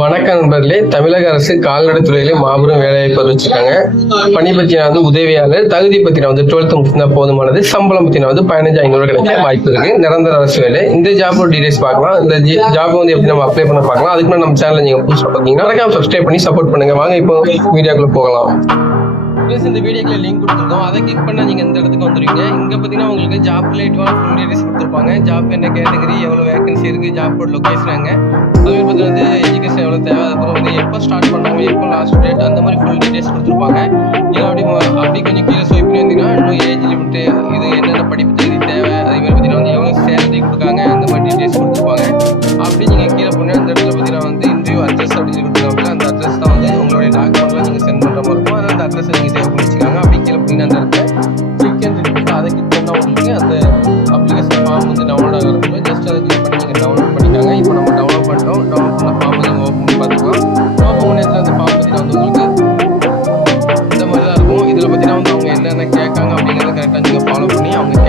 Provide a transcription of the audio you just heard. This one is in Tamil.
வணக்கம் நண்பர்களே. தமிழக அரசு கால்நடை துறையில மாபெரும் வேலைவாய்ப்பு அறிவிச்சிருக்காங்க. பணி பத்தின வந்து உதவியாளர் தகுதி பத்தின வந்து டுவெல்த் முடிச்சிருந்தா போதுமானது. சம்பளம் பத்தின வந்து பதினஞ்சு ஐநூறு கிடைக்க வாய்ப்பு இருக்கு. நிரந்தர அரசு வேலை. இந்த ஜாபோட டீடைல்ஸ் பார்க்கலாம். இந்த ஜாப் வந்து எப்படி நம்ம அப்ளை பண்ண பார்க்கலாம். அதுக்கு நம்ம சேனல் நீங்க புதுசாக பார்த்தீங்கன்னா மறக்காம சப்ஸ்கிரைப் பண்ணி சப்போர்ட் பண்ணுங்க. வாங்க இப்போ வீடியோக்குள்ள போகலாம். ப்ளஸ் இந்த வீடியோக்குள்ள லிங்க் கொடுத்துருக்கோம். அதை கிளிக் பண்ணால் நீங்கள் இந்த இடத்துக்கு வந்துருவீங்க. இங்கே பார்த்தீங்கன்னா உங்களுக்கு ஜாப் ரிலேட்டிவான ஃபுல் டீடைல்ஸ் கொடுத்துருப்பாங்க. ஜாப் என்ன கேட்டகரி எவ்வளோ வேகன்சி இருக்குது ஜாப்போட லொக்கேஷன் அங்கே அதுவே பார்த்தீங்கன்னா உங்களுக்கு தேவை அதுக்கப்புறம் வந்து எப்போ ஸ்டார்ட் பண்ணாங்க எப்போ லாஸ்ட் டேட் அந்த மாதிரி ஃபுல் டீடைல்ஸ் கொடுத்துருப்பாங்க. நீங்கள் அப்படி அப்படி கொஞ்சம் கீழே ஸ்வைப் பண்ணி வந்தீங்கன்னா இன்னும் ஏஜ் லிமிட்டு இது என்னென்ன படிப்பு தகுதி தேவை அதே மாதிரி பார்த்தீங்கன்னா வந்து எவ்வளோ சேலரி கொடுக்காங்க அந்த மாதிரி டீடைல்ஸ் கொடுத்துருப்பாங்க. அப்படி நீங்கள் கீழே போனால் அந்த இடத்துல பார்த்தீங்கன்னா வந்து இன்டர்வியூ அட்ஜஸ்ட் அப்படின்னு சொல்லி கொடுத்துருக்காங்க பண்ணுறாங்க அப்படிங்கிறத கரெக்டாக நீங்கள் ஃபாலோ பண்ணி அவங்க